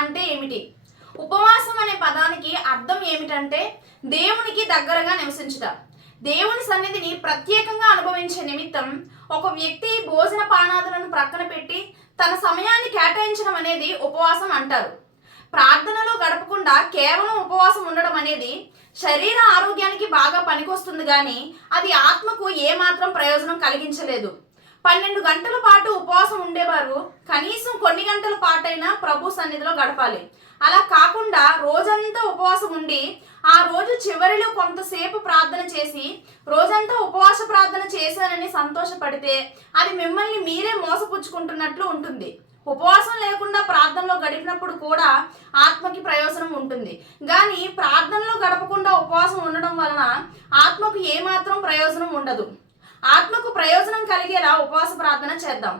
అంటే ఏమిటి? ఉపవాసం అనే పదానికి అర్థం ఏమిటంటే దేవునికి దగ్గరగా నివసించుట. దేవుని సన్నిధిని ప్రత్యేకంగా అనుభవించే నిమిత్తం ఒక వ్యక్తి భోజన పానాదులను ప్రక్కన పెట్టి తన సమయాన్ని కేటాయించడం అనేది ఉపవాసం అంటారు. ప్రార్థనలో గడపకుండా కేవలం ఉపవాసం ఉండడం అనేది శరీర ఆరోగ్యానికి బాగా పనికొస్తుంది కానీ అది ఆత్మకు ఏమాత్రం ప్రయోజనం కలిగించలేదు. పన్నెండు గంటల పాటు ఉపవాసం ఉండేవారు. గంటల ప్రభు సన్నిధిలో గడపాలి. అలా కాకుండా రోజంతా ఉపవాసం ఉండి ఆ రోజు చివరిలో కొంతసేపు ప్రార్థన చేసి రోజంతా ఉపవాస ప్రార్థన చేశానని సంతోషపడితే అది మిమ్మల్ని మీరే మోసపుచ్చుకుంటున్నట్లు ఉంటుంది. ఉపవాసం లేకుండా ప్రార్థనలో గడిపినప్పుడు కూడా ఆత్మకి ప్రయోజనం ఉంటుంది. కానీ ప్రార్థనలో గడపకుండా ఉపవాసం ఉండడం వలన ఆత్మకు ఏమాత్రం ప్రయోజనం ఉండదు. ఆత్మకు ప్రయోజనం కలిగేలా ఉపవాస ప్రార్థన చేద్దాం.